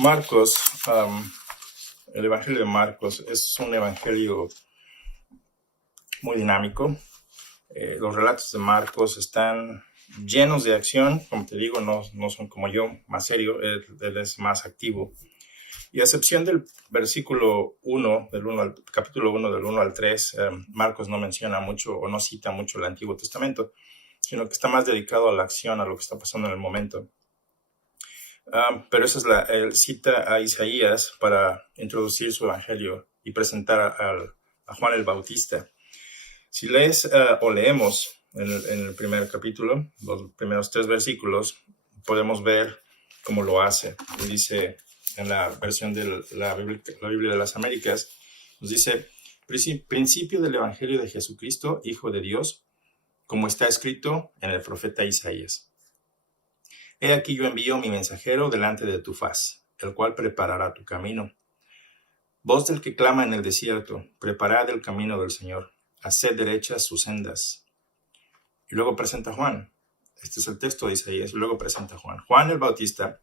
Marcos, el Evangelio de Marcos es un evangelio muy dinámico. Los relatos de Marcos están llenos de acción. Como te digo, no son como yo, más serio, él es más activo. Y a excepción del versículo 1, capítulo 1, del 1 al 3, Marcos no menciona mucho o no cita mucho el Antiguo Testamento, sino que está más dedicado a la acción, a lo que está pasando en el momento. Pero esa es él cita a Isaías para introducir su evangelio y presentar a Juan el Bautista. Si lees o leemos en el primer capítulo, los primeros 3 versículos, podemos ver cómo lo hace. Él dice en la versión de la Biblia de las Américas, nos dice: principio del evangelio de Jesucristo, Hijo de Dios, como está escrito en el profeta Isaías. He aquí yo envío mi mensajero delante de tu faz, el cual preparará tu camino. Voz del que clama en el desierto, preparad el camino del Señor, haced derechas sus sendas. Y luego presenta a Juan. Este es el texto de Isaías. Y luego presenta a Juan. Juan el Bautista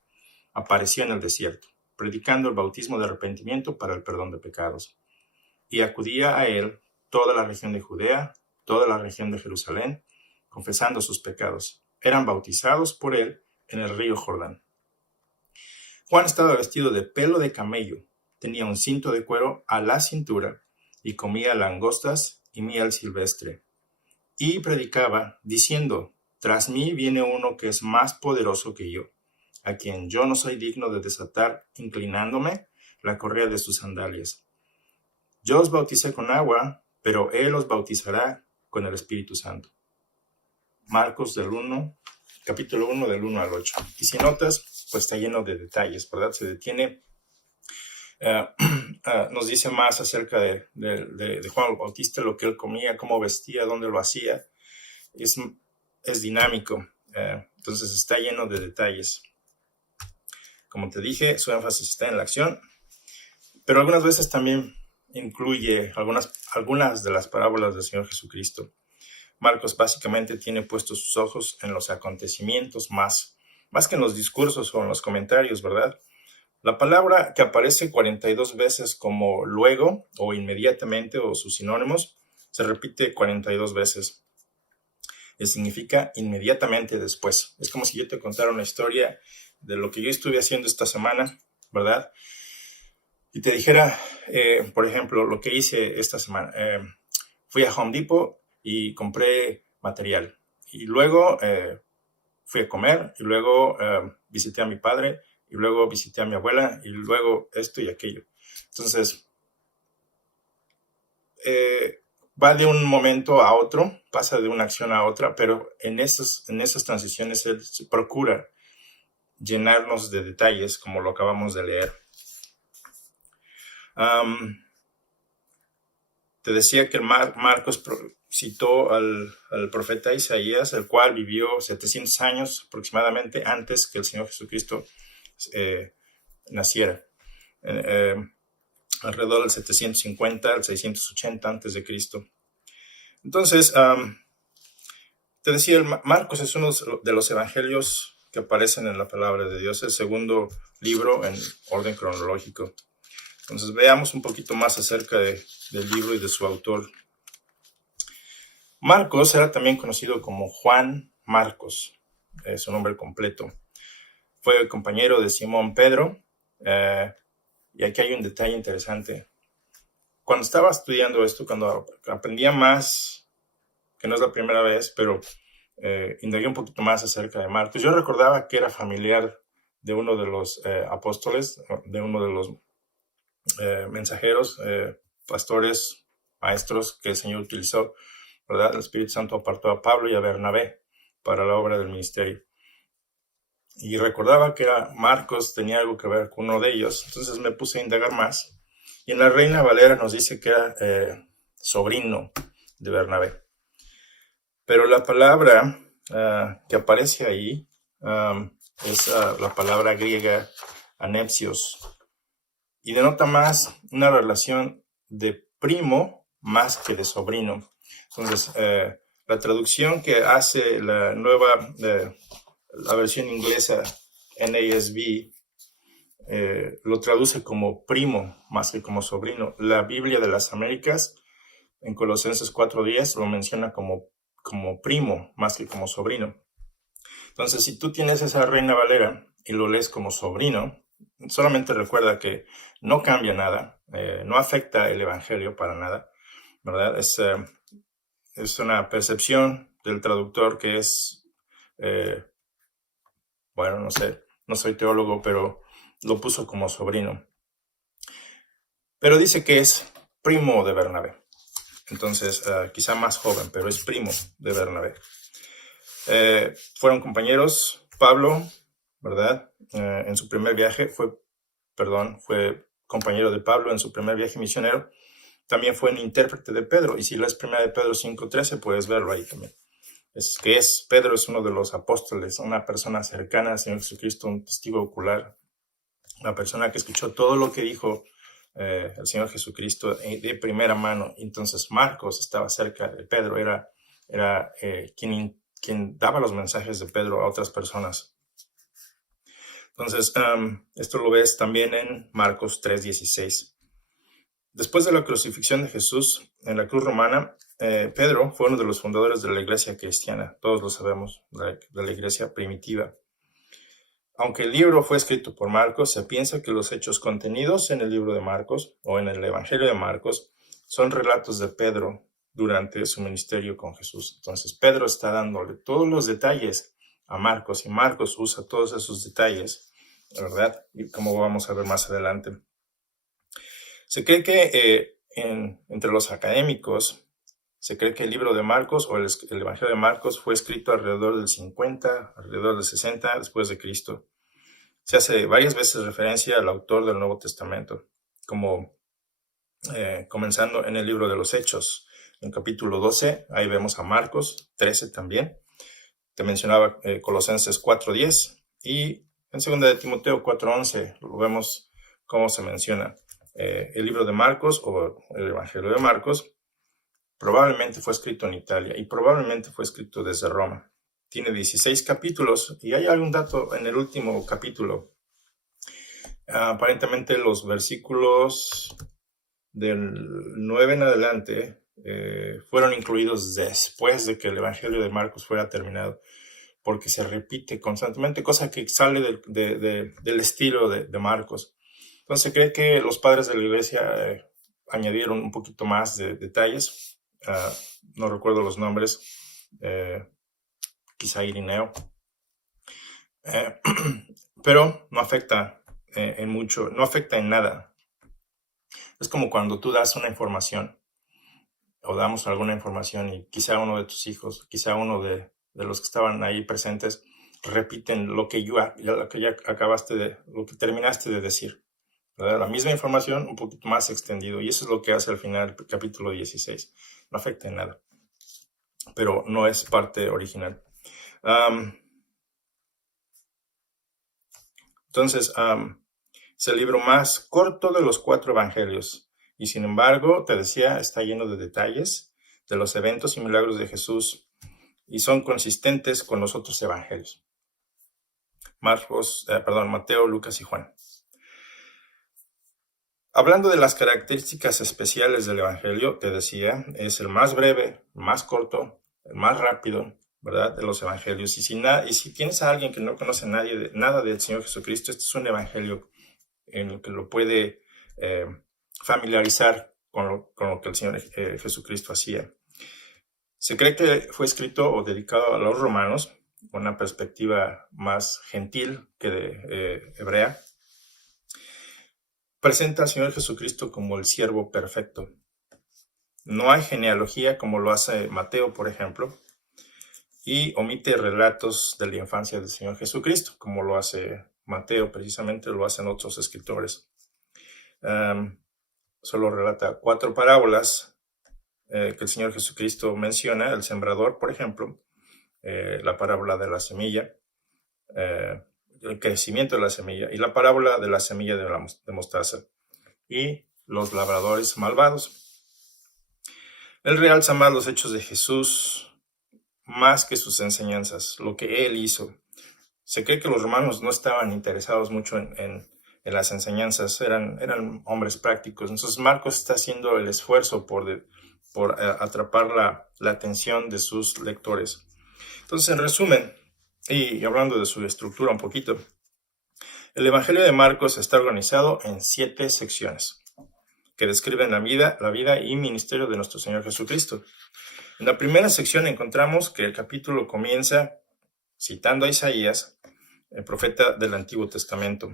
apareció en el desierto, predicando el bautismo de arrepentimiento para el perdón de pecados. Y acudía a él toda la región de Judea, toda la región de Jerusalén, confesando sus pecados. Eran bautizados por él en el río Jordán. Juan estaba vestido de pelo de camello, tenía un cinto de cuero a la cintura y comía langostas y miel silvestre. Y predicaba diciendo: tras mí viene uno que es más poderoso que yo, a quien yo no soy digno de desatar, inclinándome, la correa de sus sandalias. Yo os bauticé con agua, pero él os bautizará con el Espíritu Santo. Marcos capítulo 1 del 1 al 8. Y si notas, pues está lleno de detalles, ¿verdad? Se detiene, nos dice más acerca de Juan el Bautista, lo que él comía, cómo vestía, dónde lo hacía. Es dinámico, entonces está lleno de detalles. Como te dije, su énfasis está en la acción, pero algunas veces también incluye algunas de las parábolas del Señor Jesucristo. Marcos básicamente tiene puestos sus ojos en los acontecimientos más que en los discursos o en los comentarios, ¿verdad? La palabra que aparece 42 veces como luego o inmediatamente o sus sinónimos se repite 42 veces. Y significa inmediatamente después. Es como si yo te contara una historia de lo que yo estuve haciendo esta semana, ¿verdad? Y te dijera, por ejemplo, lo que hice esta semana. Fui a Home Depot y compré material. Y luego fui a comer, y luego visité a mi padre, y luego visité a mi abuela, y luego esto y aquello. Entonces, va de un momento a otro, pasa de una acción a otra, pero en esas transiciones él procura llenarnos de detalles, como lo acabamos de leer. Te decía que Marcos citó al profeta Isaías, el cual vivió 700 años aproximadamente antes que el Señor Jesucristo naciera. Alrededor del 750 al 680 antes de Cristo. Entonces, te decía, Marcos es uno de los evangelios que aparecen en la palabra de Dios, el segundo libro en orden cronológico. Entonces, veamos un poquito más acerca del libro y de su autor. Marcos era también conocido como Juan Marcos, es su nombre completo. Fue el compañero de Simón Pedro, y aquí hay un detalle interesante. Cuando estaba estudiando esto, cuando aprendía más, que no es la primera vez, pero indagué un poquito más acerca de Marcos, yo recordaba que era familiar de uno de los apóstoles, de uno de los mensajeros, pastores, maestros que el Señor utilizó, ¿verdad? El Espíritu Santo apartó a Pablo y a Bernabé para la obra del ministerio. Y recordaba que Marcos tenía algo que ver con uno de ellos, entonces me puse a indagar más. Y en la Reina Valera nos dice que era sobrino de Bernabé. Pero la palabra que aparece ahí es la palabra griega anepsios, y denota más una relación de primo más que de sobrino. Entonces, la traducción que hace la nueva, la versión inglesa NASB, lo traduce como primo más que como sobrino. La Biblia de las Américas en Colosenses 4:10 lo menciona como primo más que como sobrino. Entonces, si tú tienes esa Reina Valera y lo lees como sobrino, solamente recuerda que no cambia nada, no afecta el Evangelio para nada, ¿verdad? Es una percepción del traductor que es, bueno, no sé, no soy teólogo, pero lo puso como sobrino. Pero dice que es primo de Bernabé. Entonces, quizá más joven, pero es primo de Bernabé. Fueron compañeros. Pablo, ¿verdad? En su primer viaje fue compañero de Pablo en su primer viaje misionero. También fue un intérprete de Pedro. Y si lees 1 de Pedro 5:13, puedes verlo ahí también. Pedro es uno de los apóstoles, una persona cercana al Señor Jesucristo, un testigo ocular, una persona que escuchó todo lo que dijo el Señor Jesucristo de primera mano. Entonces Marcos estaba cerca de Pedro, era quien daba los mensajes de Pedro a otras personas. Entonces, esto lo ves también en Marcos 3:16. Después de la crucifixión de Jesús en la cruz romana, Pedro fue uno de los fundadores de la iglesia cristiana, todos lo sabemos, de la iglesia primitiva. Aunque el libro fue escrito por Marcos, se piensa que los hechos contenidos en el libro de Marcos o en el Evangelio de Marcos son relatos de Pedro durante su ministerio con Jesús. Entonces Pedro está dándole todos los detalles a Marcos y Marcos usa todos esos detalles, ¿verdad? Y como vamos a ver más adelante. Se cree que entre los académicos, se cree que el libro de Marcos o el Evangelio de Marcos fue escrito alrededor del 50, alrededor del 60 después de Cristo. Se hace varias veces referencia al autor del Nuevo Testamento, como comenzando en el libro de los Hechos. En capítulo 12, ahí vemos a Marcos, 13 también. Te mencionaba Colosenses 4:10 y en 2 de Timoteo 4:11 lo vemos cómo se menciona. El libro de Marcos o el Evangelio de Marcos probablemente fue escrito en Italia y probablemente fue escrito desde Roma. Tiene 16 capítulos y hay algún dato en el último capítulo. Aparentemente los versículos del 9 en adelante fueron incluidos después de que el Evangelio de Marcos fuera terminado, porque se repite constantemente, cosa que sale del estilo de Marcos. Entonces se cree que los padres de la iglesia añadieron un poquito más de detalles. No recuerdo los nombres, quizá Irineo, pero no afecta en mucho, no afecta en nada. Es como cuando tú das una información o damos alguna información y quizá uno de tus hijos, quizá uno de los que estaban ahí presentes repiten lo que ya acabaste lo que terminaste de decir, ¿verdad? La misma información un poquito más extendido, y eso es lo que hace al final el capítulo 16. No afecta en nada, pero no es parte original. Entonces, es el libro más corto de los 4 evangelios y sin embargo, te decía, está lleno de detalles de los eventos y milagros de Jesús y son consistentes con los otros evangelios. Mateo, Lucas y Juan. Hablando de las características especiales del evangelio, te decía, es el más breve, el más corto, el más rápido, ¿verdad? De los evangelios. Y si tienes a alguien que no conoce nada del Señor Jesucristo, este es un evangelio en el que lo puede familiarizar con lo que el Señor Jesucristo hacía. Se cree que fue escrito o dedicado a los romanos, con una perspectiva más gentil que hebrea. Presenta al Señor Jesucristo como el siervo perfecto. No hay genealogía como lo hace Mateo, por ejemplo, y omite relatos de la infancia del Señor Jesucristo, como lo hace Mateo, precisamente lo hacen otros escritores. Solo relata 4 parábolas que el Señor Jesucristo menciona, el sembrador, por ejemplo, la parábola de la semilla, el crecimiento de la semilla y la parábola de la semilla de mostaza y los labradores malvados. Él realza más los hechos de Jesús más que sus enseñanzas, lo que él hizo. Se cree que los romanos no estaban interesados mucho en en las enseñanzas, eran hombres prácticos. Entonces Marcos está haciendo el esfuerzo por atrapar la atención de sus lectores. Entonces, en resumen, y hablando de su estructura un poquito, el Evangelio de Marcos está organizado en 7 secciones que describen la vida y ministerio de nuestro Señor Jesucristo. En la primera sección encontramos que el capítulo comienza citando a Isaías, el profeta del Antiguo Testamento,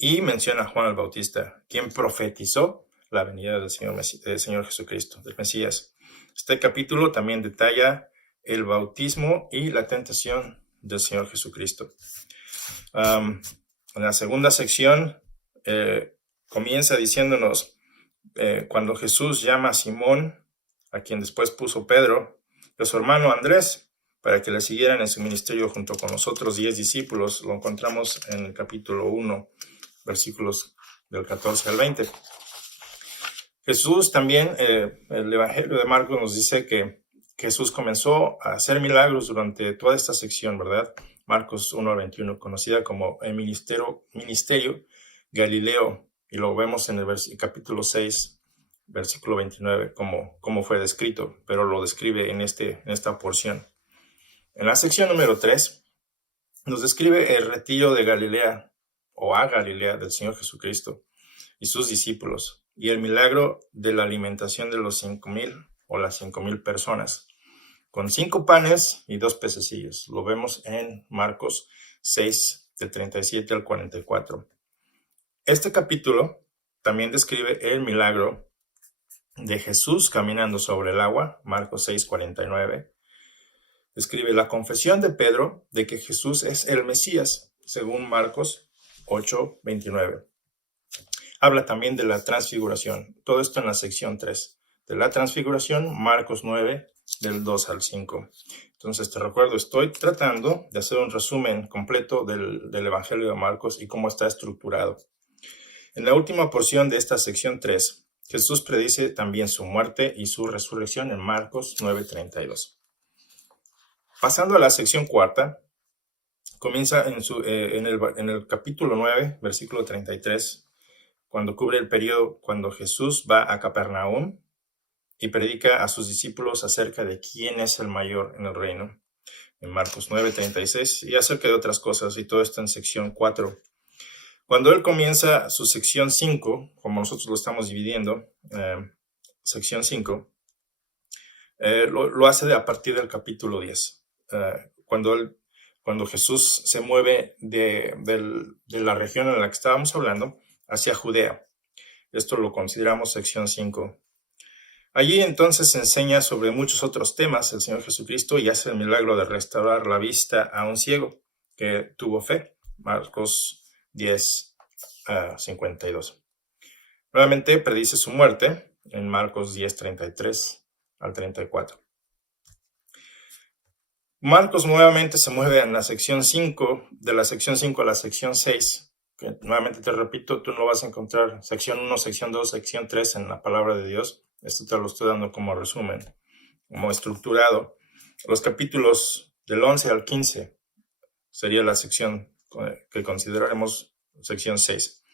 y menciona a Juan el Bautista, quien profetizó la venida del Señor Jesucristo, del Mesías. Este capítulo también detalla el bautismo y la tentación del Señor Jesucristo. En la segunda sección comienza diciéndonos cuando Jesús llama a Simón, a quien después puso Pedro, y a su hermano Andrés, para que le siguieran en su ministerio junto con los otros 10 discípulos. Lo encontramos en el capítulo 1, versículos del 14 al 20. Jesús también, el Evangelio de Marcos nos dice que Jesús comenzó a hacer milagros durante toda esta sección, ¿verdad? Marcos 1 al 21, conocida como el ministerio Galileo, y lo vemos en el capítulo 6, versículo 29, como fue descrito, pero lo describe en esta porción. En la sección número 3, nos describe el retiro de Galilea, o a Galilea, del Señor Jesucristo y sus discípulos, y el milagro de la alimentación de los 5,000 o las 5,000 personas, con 5 panes y 2 pececillos. Lo vemos en Marcos 6, de 37 al 44. Este capítulo también describe el milagro de Jesús caminando sobre el agua, Marcos 6, 49. Describe la confesión de Pedro de que Jesús es el Mesías, según Marcos 8, 29. Habla también de la transfiguración. Todo esto en la sección 3. De la transfiguración, Marcos 9, del 2 al 5. Entonces, te recuerdo, estoy tratando de hacer un resumen completo del Evangelio de Marcos y cómo está estructurado. En la última porción de esta sección 3, Jesús predice también su muerte y su resurrección en Marcos 9:32. Pasando a la sección 4, comienza en el capítulo 9, versículo 33, cuando cubre el periodo cuando Jesús va a Capernaum y predica a sus discípulos acerca de quién es el mayor en el reino, en Marcos 9:36, y acerca de otras cosas, y todo esto en sección 4. Cuando él comienza su sección 5, como nosotros lo estamos dividiendo, sección 5, lo hace a partir del capítulo 10. Cuando Jesús se mueve de la región en la que estábamos hablando hacia Judea. Esto lo consideramos sección 5. Allí entonces se enseña sobre muchos otros temas el Señor Jesucristo y hace el milagro de restaurar la vista a un ciego que tuvo fe. Marcos 10, 52. Nuevamente predice su muerte en Marcos 10, 33 al 34. Marcos nuevamente se mueve en la sección 5, de la sección 5 a la sección 6, que nuevamente te repito, tú no vas a encontrar sección 1, sección 2, sección 3 en la palabra de Dios. Esto te lo estoy dando como resumen, como estructurado. Los capítulos del 11 al 15 sería la sección que consideraremos sección 6.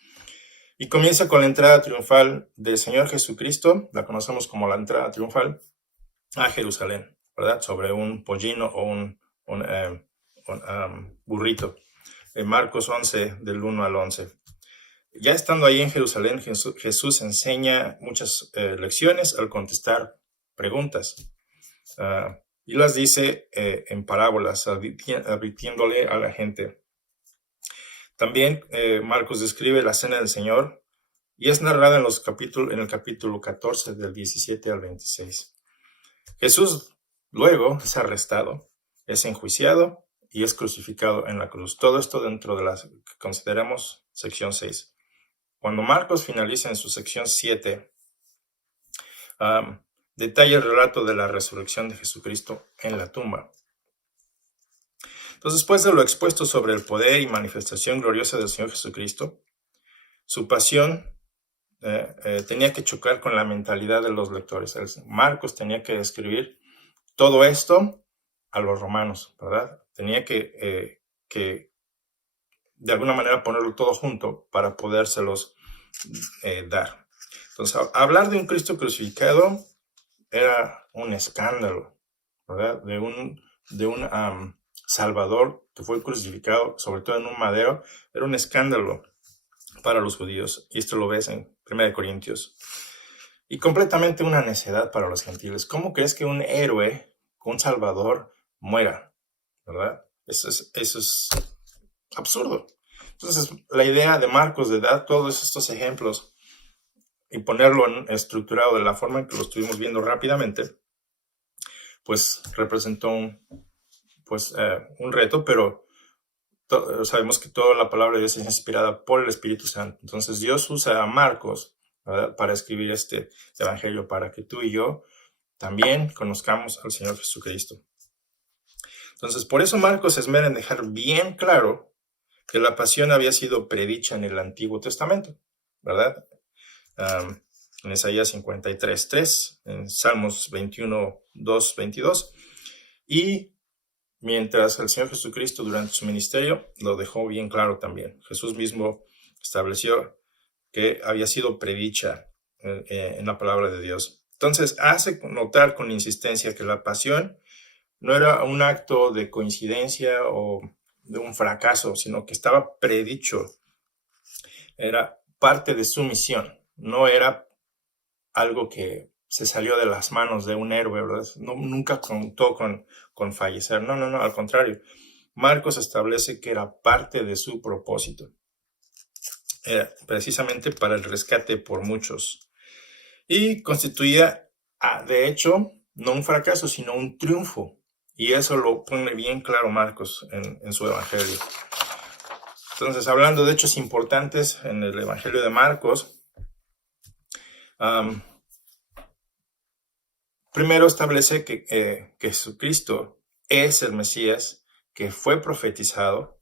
Y comienza con la entrada triunfal del Señor Jesucristo, la conocemos como la entrada triunfal, a Jerusalén, ¿verdad? Sobre un pollino o un burrito. En Marcos 11, del 1 al 11. Ya estando ahí en Jerusalén, Jesús enseña muchas lecciones al contestar preguntas. Y las dice en parábolas, advirtiéndole a la gente. También Marcos describe la cena del Señor y es narrada en el capítulo 14, del 17 al 26. Jesús luego es arrestado, es enjuiciado y es crucificado en la cruz. Todo esto dentro de la que consideramos sección 6. Cuando Marcos finaliza en su sección 7, detalla el relato de la resurrección de Jesucristo en la tumba. Entonces, después de lo expuesto sobre el poder y manifestación gloriosa del Señor Jesucristo, su pasión tenía que chocar con la mentalidad de los lectores. Marcos tenía que describir todo esto a los romanos, ¿verdad? Tenía que de alguna manera ponerlo todo junto para podérselos dar. Entonces, hablar de un Cristo crucificado era un escándalo, ¿verdad? De un Salvador que fue crucificado, sobre todo en un madero, era un escándalo para los judíos. Y esto lo ves en 1 Corintios. Y completamente una necedad para los gentiles. ¿Cómo crees que un héroe, un salvador, muera? ¿Verdad? Eso es absurdo. Entonces, la idea de Marcos de dar todos estos ejemplos y ponerlo estructurado de la forma en que lo estuvimos viendo rápidamente, pues representó un reto, pero sabemos que toda la palabra de Dios es inspirada por el Espíritu Santo. Entonces Dios usa a Marcos, ¿verdad?, para escribir este evangelio, para que tú y yo también conozcamos al Señor Jesucristo. Entonces, por eso Marcos se esmera en dejar bien claro que la pasión había sido predicha en el Antiguo Testamento, ¿verdad? En Isaías 53:3, en Salmos 21:2, 22, y mientras el Señor Jesucristo durante su ministerio lo dejó bien claro también. Jesús mismo estableció que había sido predicha en la palabra de Dios. Entonces hace notar con insistencia que la pasión no era un acto de coincidencia o de un fracaso, sino que estaba predicho. Era parte de su misión, no era algo que se salió de las manos de un héroe, ¿verdad? No, nunca contó con fallecer. No, al contrario. Marcos establece que era parte de su propósito, precisamente para el rescate por muchos. Y constituía, de hecho, no un fracaso, sino un triunfo. Y eso lo pone bien claro Marcos en su evangelio. Entonces, hablando de hechos importantes en el evangelio de Marcos, primero establece que Jesucristo es el Mesías que fue profetizado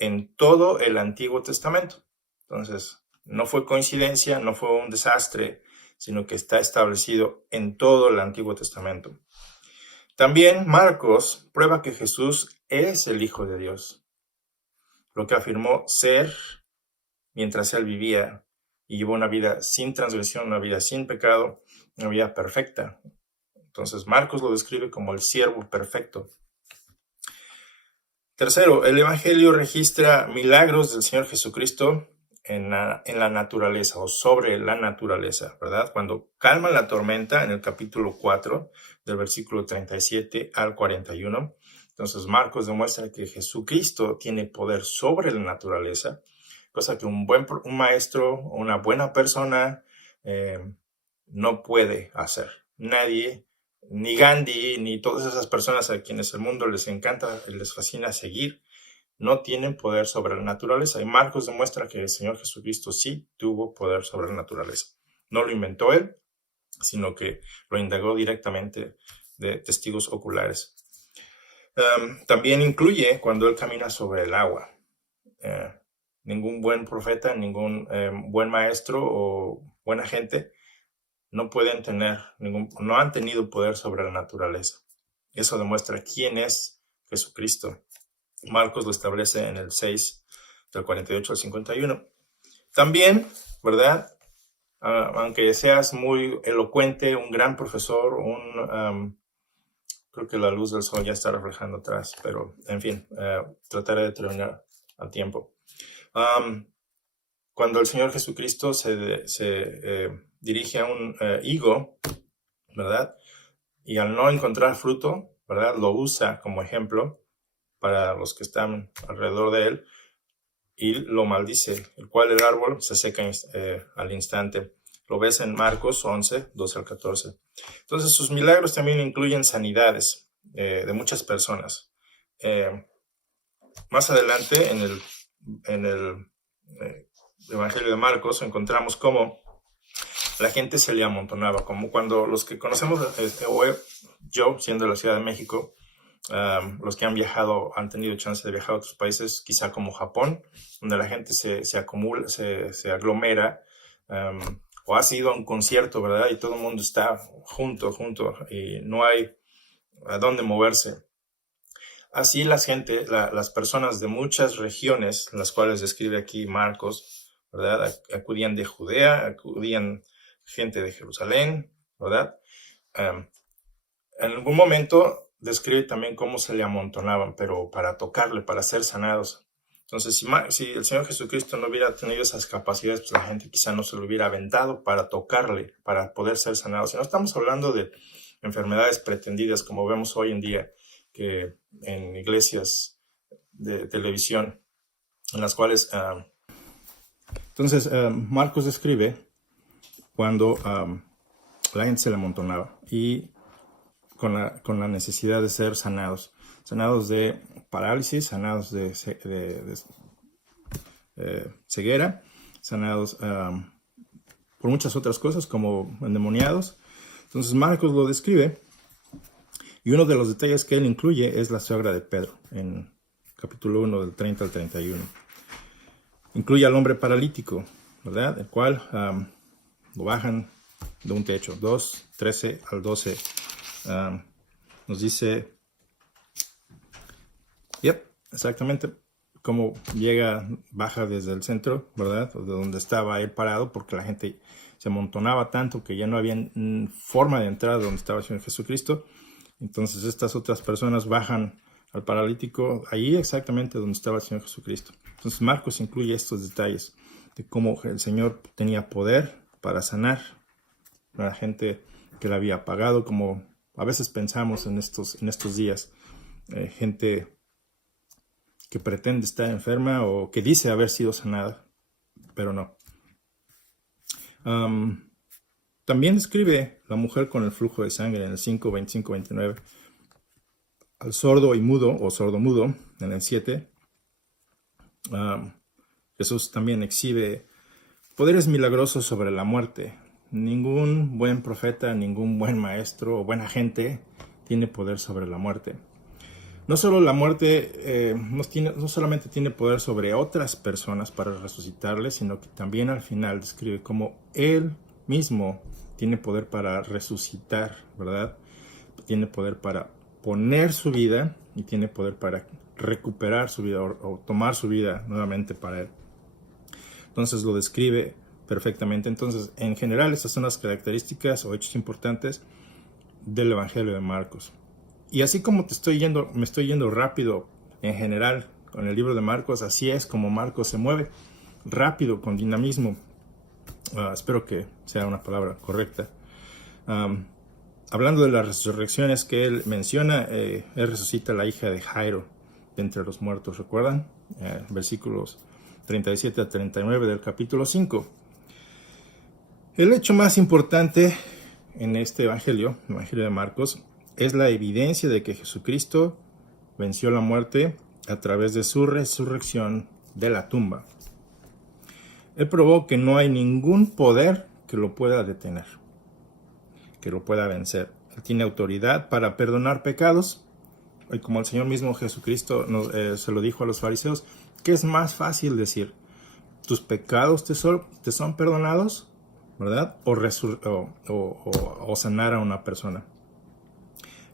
en todo el Antiguo Testamento. Entonces, no fue coincidencia, no fue un desastre, sino que está establecido en todo el Antiguo Testamento. También Marcos prueba que Jesús es el Hijo de Dios, lo que afirmó ser mientras él vivía y llevó una vida sin transgresión, una vida sin pecado, una vida perfecta. Entonces Marcos lo describe como el siervo perfecto. Tercero, el Evangelio registra milagros del Señor Jesucristo en la naturaleza o sobre la naturaleza, ¿verdad? Cuando calma la tormenta en el capítulo 4, del versículo 37 al 41. Entonces Marcos demuestra que Jesucristo tiene poder sobre la naturaleza, cosa que un maestro, una buena persona no puede hacer. Nadie, ni Gandhi, ni todas esas personas a quienes el mundo les encanta, les fascina seguir, no tienen poder sobre la naturaleza. Y Marcos demuestra que el Señor Jesucristo sí tuvo poder sobre la naturaleza. No lo inventó él, sino que lo indagó directamente de testigos oculares. También incluye cuando él camina sobre el agua. Ningún buen profeta, ningún buen maestro o buena gente no han tenido poder sobre la naturaleza. Eso demuestra quién es Jesucristo. Marcos lo establece en el 6, del 48 al 51. También, ¿verdad? Aunque seas muy elocuente, un gran profesor, creo que la luz del sol ya está reflejando atrás, pero en fin, trataré de terminar a tiempo. Cuando el Señor Jesucristo se dirige a un higo, ¿verdad? Y al no encontrar fruto, ¿verdad?, lo usa como ejemplo para los que están alrededor de él y lo maldice, el cual el árbol se seca al instante. Lo ves en Marcos 11, 12 al 14. Entonces sus milagros también incluyen sanidades de muchas personas. Más adelante en el Evangelio de Marcos encontramos cómo la gente se le amontonaba, como cuando los que conocemos, yo siendo de la Ciudad de México, los que han viajado, han tenido chance de viajar a otros países, quizá como Japón, donde la gente se acumula, se aglomera, o has ido a un concierto, ¿verdad? Y todo el mundo está junto, y no hay a dónde moverse. Así las personas de muchas regiones, las cuales describe aquí Marcos, ¿verdad? Acudían de Judea, acudían gente de Jerusalén, ¿verdad? En algún momento describe también cómo se le amontonaban, pero para tocarle, para ser sanados. Entonces, si el Señor Jesucristo no hubiera tenido esas capacidades, pues la gente quizá no se lo hubiera aventado para tocarle, para poder ser sanados. Si no estamos hablando de enfermedades pretendidas como vemos hoy en día, que en iglesias de televisión, en las cuales... Entonces, Marcos describe cuando la gente se le amontonaba y con la necesidad de ser sanados de parálisis, sanados de ceguera, sanados por muchas otras cosas como endemoniados. Entonces Marcos lo describe. Y uno de los detalles que él incluye es la suegra de Pedro, en capítulo 1, del 30 al 31. Incluye al hombre paralítico, ¿verdad? El cual lo bajan de un techo. 2, 13 al 12. Nos dice, exactamente cómo baja desde el centro, ¿verdad? De donde estaba él parado, porque la gente se amontonaba tanto que ya no había forma de entrar donde estaba el Señor Jesucristo. Entonces estas otras personas bajan al paralítico ahí exactamente donde estaba el Señor Jesucristo. Entonces Marcos incluye estos detalles de cómo el Señor tenía poder para sanar a la gente que le había pagado, como a veces pensamos en estos días. Gente que pretende estar enferma o que dice haber sido sanada, pero no. También describe la mujer con el flujo de sangre en el 5, 25, 29. Al sordo y mudo, o sordo-mudo, en el 7. Jesús también exhibe poderes milagrosos sobre la muerte. Ningún buen profeta, ningún buen maestro o buena gente tiene poder sobre la muerte. No solo la muerte no solamente tiene poder sobre otras personas para resucitarles, sino que también al final describe cómo Él mismo tiene poder para resucitar, ¿verdad? Tiene poder para poner su vida y tiene poder para recuperar su vida o tomar su vida nuevamente para Él. Entonces lo describe perfectamente. Entonces, en general, estas son las características o hechos importantes del Evangelio de Marcos. Y así como me estoy yendo rápido en general con el libro de Marcos, así es como Marcos se mueve rápido, con dinamismo. Espero que sea una palabra correcta. Hablando de las resurrecciones que él menciona, él resucita a la hija de Jairo de entre los muertos, ¿recuerdan? Versículos 37 a 39 del capítulo 5. El hecho más importante en este evangelio, el evangelio de Marcos, es la evidencia de que Jesucristo venció la muerte a través de su resurrección de la tumba. Él probó que no hay ningún poder que lo pueda detener, que lo pueda vencer. Él tiene autoridad para perdonar pecados. Y como el Señor mismo Jesucristo se lo dijo a los fariseos, ¿qué es más fácil decir? ¿Tus pecados te son perdonados? ¿Verdad? O sanar a una persona.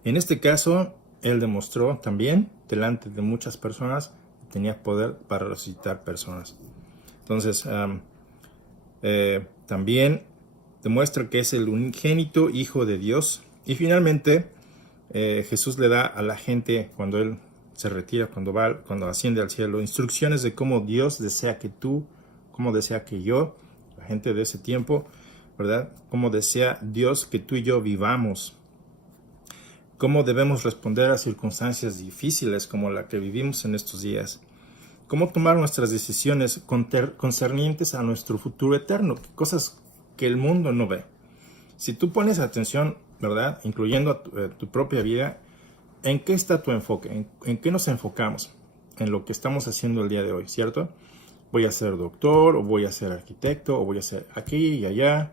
En este caso, Él demostró también, delante de muchas personas, que tenía poder para resucitar personas. Entonces, también demuestra que es el unigénito Hijo de Dios. Y finalmente, Jesús le da a la gente, cuando Él se retira, cuando asciende al cielo, instrucciones de cómo Dios desea que cómo desea que yo, la gente de ese tiempo, ¿verdad? Cómo desea Dios que tú y yo vivamos. Cómo debemos responder a circunstancias difíciles como la que vivimos en estos días. Cómo tomar nuestras decisiones concernientes a nuestro futuro eterno, cosas que el mundo no ve. Si tú pones atención, ¿verdad? Incluyendo a tu propia vida, ¿en qué está tu enfoque? ¿En qué nos enfocamos? En lo que estamos haciendo el día de hoy, ¿cierto? Voy a ser doctor, o voy a ser arquitecto, o voy a ser aquí y allá.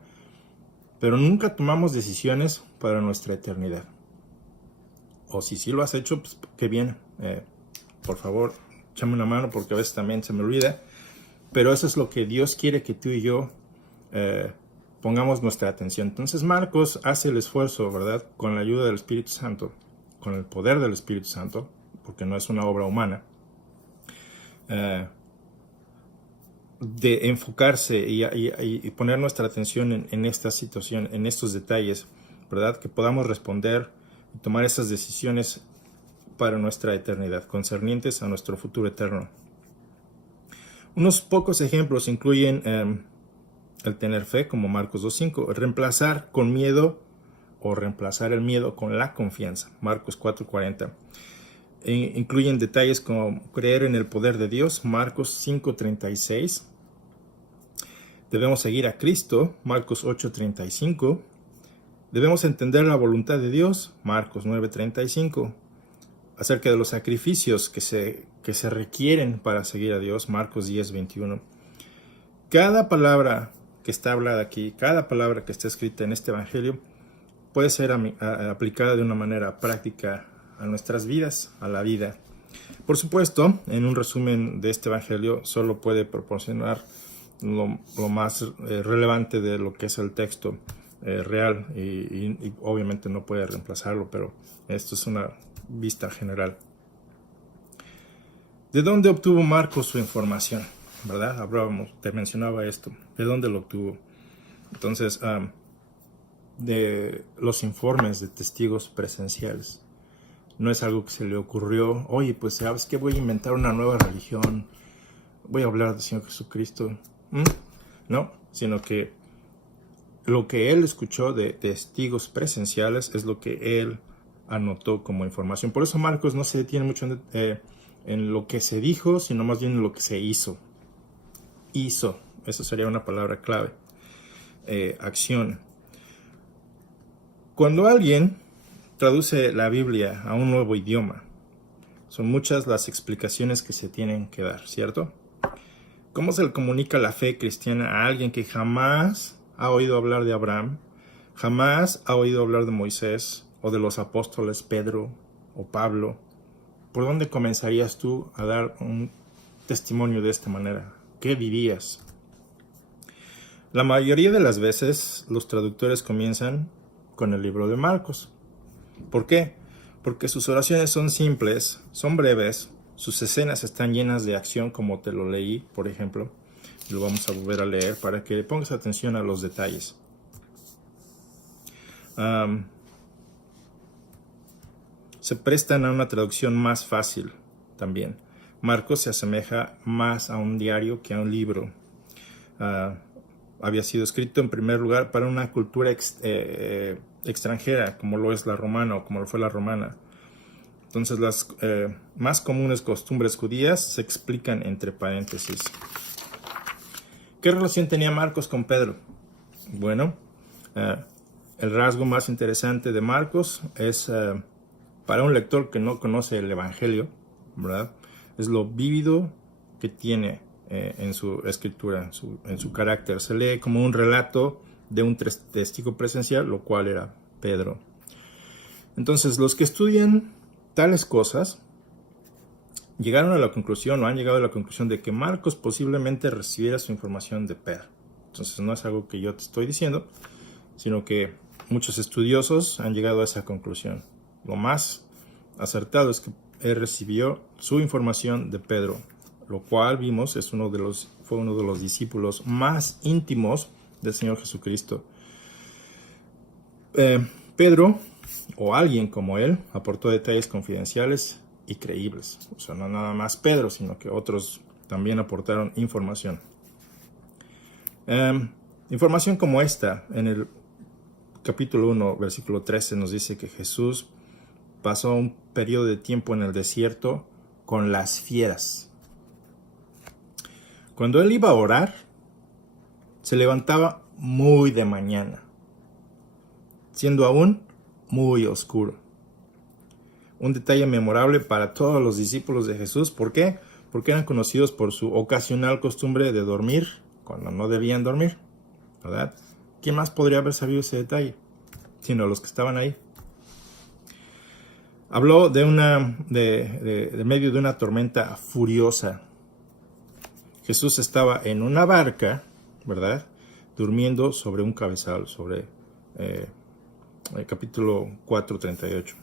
Pero nunca tomamos decisiones para nuestra eternidad. O si sí lo has hecho, pues qué bien. Por favor, échame una mano porque a veces también se me olvida. Pero eso es lo que Dios quiere que tú y yo pongamos nuestra atención. Entonces Marcos hace el esfuerzo, ¿verdad? Con la ayuda del Espíritu Santo, con el poder del Espíritu Santo, porque no es una obra humana, de enfocarse y poner nuestra atención en esta situación, en estos detalles, ¿verdad? Que podamos responder y tomar esas decisiones para nuestra eternidad, concernientes a nuestro futuro eterno. Unos pocos ejemplos incluyen el tener fe, como Marcos 2.5, reemplazar con miedo o reemplazar el miedo con la confianza, Marcos 4.40. Incluyen detalles como creer en el poder de Dios, Marcos 5.36. Debemos seguir a Cristo, Marcos 8.35. Debemos entender la voluntad de Dios, Marcos 9.35. Acerca de los sacrificios que se requieren para seguir a Dios, Marcos 10.21. Cada palabra que está hablada aquí, cada palabra que está escrita en este evangelio, puede ser aplicada de una manera práctica a nuestras vidas, a la vida. Por supuesto, en un resumen de este evangelio solo puede proporcionar lo más relevante de lo que es el texto real y obviamente no puede reemplazarlo, pero esto es una vista general. ¿De dónde obtuvo Marcos su información? ¿Verdad? Te mencionaba esto. ¿De dónde lo obtuvo? Entonces, de los informes de testigos presenciales. No es algo que se le ocurrió, oye, pues sabes que voy a inventar una nueva religión, voy a hablar del Señor Jesucristo. No, sino que lo que él escuchó de testigos presenciales es lo que él anotó como información. Por eso Marcos no se detiene mucho en lo que se dijo, sino más bien en lo que se hizo. Hizo, eso sería una palabra clave. Acción. Cuando alguien traduce la Biblia a un nuevo idioma, son muchas las explicaciones que se tienen que dar, ¿cierto? ¿Cómo se le comunica la fe cristiana a alguien que jamás ha oído hablar de Abraham, jamás ha oído hablar de Moisés o de los apóstoles Pedro o Pablo? ¿Por dónde comenzarías tú a dar un testimonio de esta manera? ¿Qué dirías? La mayoría de las veces los traductores comienzan con el libro de Marcos. ¿Por qué? Porque sus oraciones son simples, son breves, sus escenas están llenas de acción, como te lo leí, por ejemplo. Lo vamos a volver a leer para que pongas atención a los detalles. Se prestan a una traducción más fácil también. Marcos se asemeja más a un diario que a un libro. Había sido escrito en primer lugar para una cultura extranjera, como lo es la romana o como lo fue la romana. Entonces las más comunes costumbres judías se explican entre paréntesis. ¿Qué relación tenía Marcos con Pedro? Bueno, el rasgo más interesante de Marcos es, para un lector que no conoce el Evangelio, ¿verdad?, es lo vívido que tiene en su escritura, en su carácter. Se lee como un relato de un testigo presencial, lo cual era Pedro. Entonces, los que estudian tales cosas llegaron a la conclusión o han llegado a la conclusión de que Marcos posiblemente recibiera su información de Pedro. Entonces, no es algo que yo te estoy diciendo, sino que muchos estudiosos han llegado a esa conclusión. Lo más acertado es que él recibió su información de Pedro, lo cual vimos fue uno de los discípulos más íntimos del Señor Jesucristo. Pedro, o alguien como él, aportó detalles confidenciales y creíbles. O sea, no nada más Pedro, sino que otros también aportaron información. Información como esta, en el capítulo 1, versículo 13, nos dice que Jesús pasó un periodo de tiempo en el desierto con las fieras. Cuando él iba a orar, se levantaba muy de mañana, siendo aún muy oscuro. Un detalle memorable para todos los discípulos de Jesús. ¿Por qué? Porque eran conocidos por su ocasional costumbre de dormir cuando no debían dormir, ¿verdad? ¿Quién más podría haber sabido ese detalle? Sino los que estaban ahí. Habló de medio de una tormenta furiosa. Jesús estaba en una barca, ¿verdad?, durmiendo sobre un cabezal, sobre el capítulo 4:38.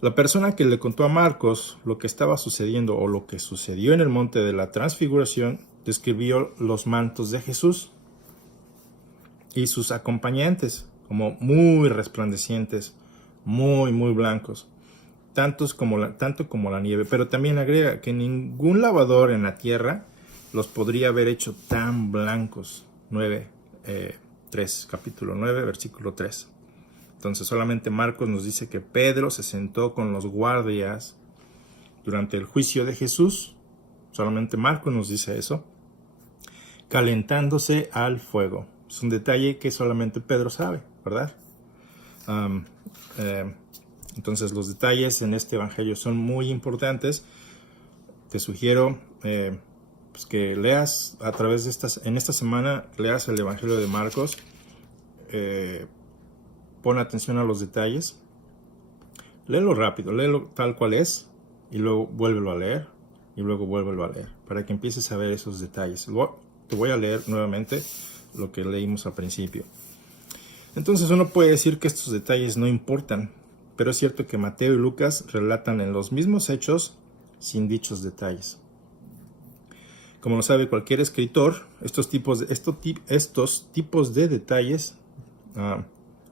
La persona que le contó a Marcos lo que estaba sucediendo o lo que sucedió en el monte de la transfiguración describió los mantos de Jesús y sus acompañantes como muy resplandecientes, muy blancos, tanto como la nieve. Pero también agrega que ningún lavador en la tierra los podría haber hecho tan blancos. 3, capítulo 9, versículo 3. Entonces solamente Marcos nos dice que Pedro se sentó con los guardias durante el juicio de Jesús. Solamente Marcos nos dice eso. Calentándose al fuego. Es un detalle que solamente Pedro sabe, ¿verdad? Entonces los detalles en este evangelio son muy importantes. Te sugiero pues que leas a través de en esta semana, leas el evangelio de Marcos. Pon atención a los detalles. Léelo rápido, léelo tal cual es y luego vuélvelo a leer y luego vuélvelo a leer para que empieces a ver esos detalles. Te voy a leer nuevamente lo que leímos al principio. Entonces uno puede decir que estos detalles no importan, pero es cierto que Mateo y Lucas relatan en los mismos hechos sin dichos detalles. Como lo sabe cualquier escritor, estos tipos de detalles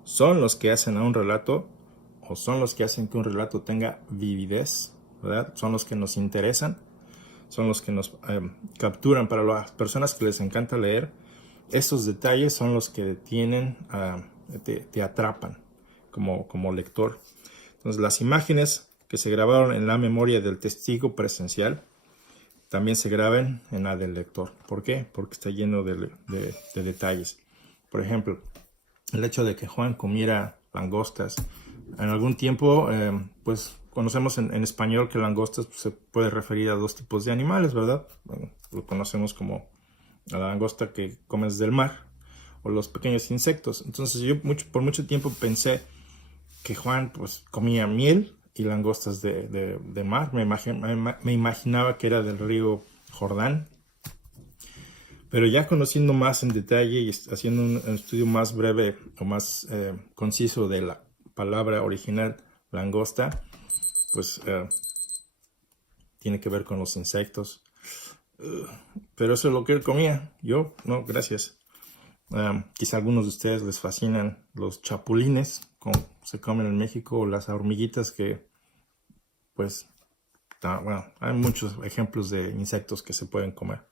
son los que hacen a un relato, o son los que hacen que un relato tenga vividez, ¿verdad? Son los que nos interesan, son los que nos capturan. Para las personas que les encanta leer, esos detalles son los que te atrapan como lector. Entonces, las imágenes que se grabaron en la memoria del testigo presencial también se graban en la del lector. ¿Por qué? Porque está lleno de detalles. Por ejemplo, el hecho de que Juan comiera langostas. En algún tiempo, pues conocemos en español que langostas pues, se puede referir a dos tipos de animales, ¿verdad? Bueno, lo conocemos como la langosta que comes del mar o los pequeños insectos. Entonces yo por mucho tiempo pensé que Juan pues comía miel y langostas de mar. Me imaginaba que era del río Jordán. Pero ya conociendo más en detalle y haciendo un estudio más breve o más conciso de la palabra original langosta, pues tiene que ver con los insectos. Pero eso es lo que él comía. Yo, no, gracias. Quizá a algunos de ustedes les fascinan los chapulines, como se comen en México, o las hormiguitas que, pues, bueno, hay muchos ejemplos de insectos que se pueden comer.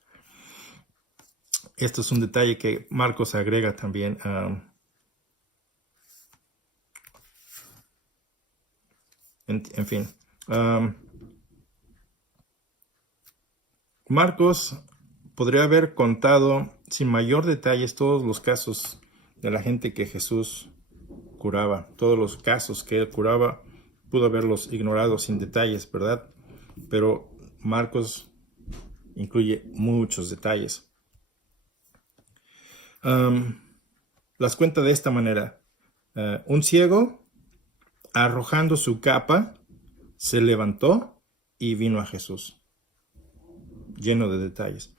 Esto es un detalle que Marcos agrega también. En fin. Marcos podría haber contado sin mayor detalles todos los casos de la gente que Jesús curaba. Todos los casos que él curaba, pudo haberlos ignorado sin detalles, ¿verdad? Pero Marcos incluye muchos detalles. Las cuenta de esta manera. Un ciego, arrojando su capa, se levantó y vino a Jesús. Lleno de detalles.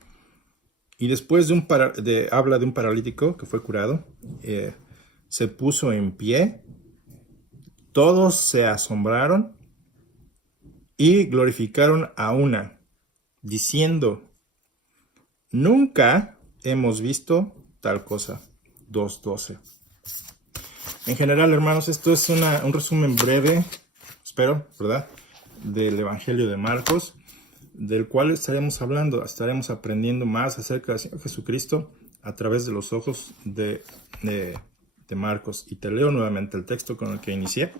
Y después habla de un paralítico que fue curado. Se puso en pie. Todos se asombraron y glorificaron a una, diciendo: nunca hemos visto tal cosa. 2:12. En general, hermanos, esto es un resumen breve, espero, ¿verdad?, del Evangelio de Marcos, del cual estaremos aprendiendo más acerca del Señor Jesucristo a través de los ojos de Marcos. Y te leo nuevamente el texto con el que inicié,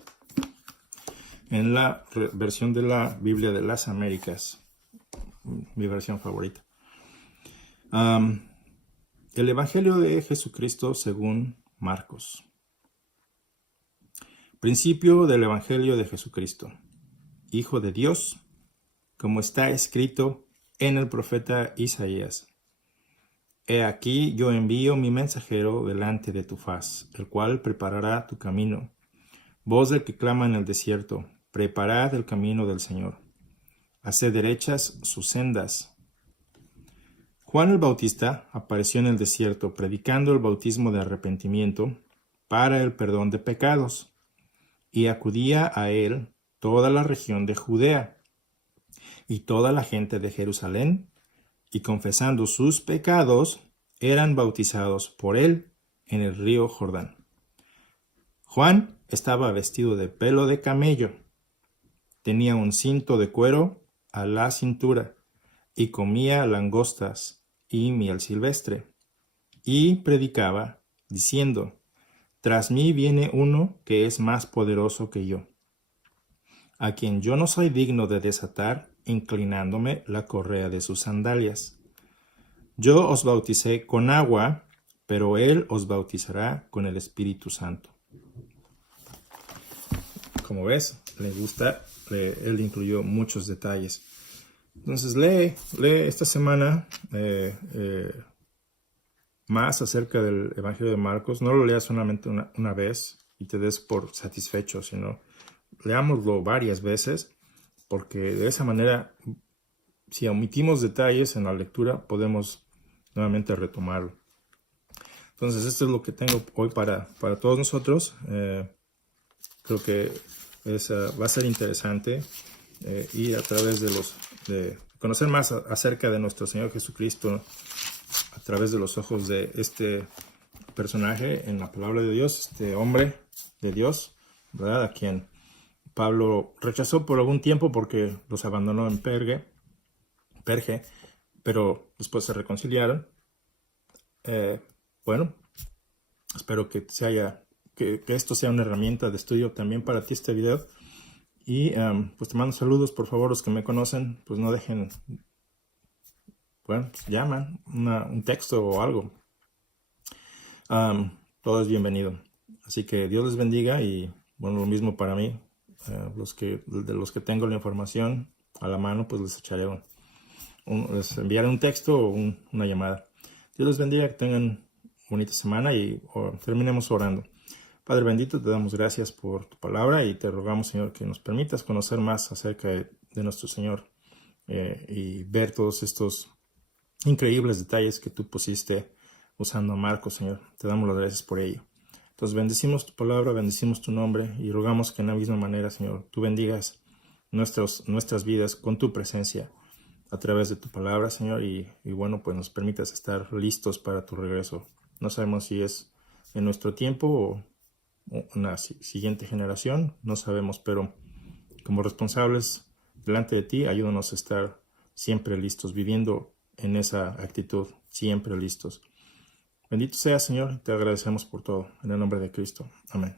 en la versión de la Biblia de las Américas, mi versión favorita. El Evangelio de Jesucristo según Marcos. Principio del Evangelio de Jesucristo, Hijo de Dios, como está escrito en el profeta Isaías. He aquí yo envío mi mensajero delante de tu faz, el cual preparará tu camino. Voz del que clama en el desierto, preparad el camino del Señor. Haced derechas sus sendas. Juan el Bautista apareció en el desierto predicando el bautismo de arrepentimiento para el perdón de pecados, y acudía a él toda la región de Judea y toda la gente de Jerusalén, y confesando sus pecados, eran bautizados por él en el río Jordán. Juan estaba vestido de pelo de camello, tenía un cinto de cuero a la cintura, y comía langostas y miel silvestre, y predicaba, diciendo: Tras mí viene uno que es más poderoso que yo, a quien yo no soy digno de desatar, inclinándome la correa de sus sandalias. Yo os bauticé con agua, pero él os bautizará con el Espíritu Santo. Como ves, le gusta, él incluyó muchos detalles. Entonces lee esta semana más acerca del Evangelio de Marcos. No lo leas solamente una vez y te des por satisfecho, sino leámoslo varias veces, porque de esa manera, si omitimos detalles en la lectura, podemos nuevamente retomarlo. Entonces, esto es lo que tengo hoy para todos nosotros. Creo que va a ser interesante y a través de conocer más acerca de nuestro Señor Jesucristo a través de los ojos de este personaje en la palabra de Dios, este hombre de Dios, ¿verdad? A quien Pablo rechazó por algún tiempo porque los abandonó en Perge, pero después se reconciliaron. Bueno, espero que esto sea una herramienta de estudio también para ti, este video. Y pues te mando saludos, por favor, los que me conocen, pues no dejen, bueno, pues llaman un texto o algo. Todo es bienvenido. Así que Dios les bendiga y bueno, lo mismo para mí. De los que tengo la información a la mano, pues les echaré les enviaré un texto o una llamada. Dios les bendiga, que tengan bonita semana y terminemos orando. Padre bendito, te damos gracias por tu palabra y te rogamos, Señor, que nos permitas conocer más acerca de nuestro Señor y ver todos estos increíbles detalles que tú pusiste usando a Marcos, Señor. Te damos las gracias por ello. Entonces bendecimos tu palabra, bendecimos tu nombre y rogamos que en la misma manera, Señor, tú bendigas nuestras vidas con tu presencia a través de tu palabra, Señor, y bueno, pues nos permitas estar listos para tu regreso. No sabemos si es en nuestro tiempo o una siguiente generación, no sabemos, pero como responsables delante de ti, ayúdanos a estar siempre listos, viviendo en esa actitud, siempre listos. Bendito sea, Señor, te agradecemos por todo. En el nombre de Cristo. Amén.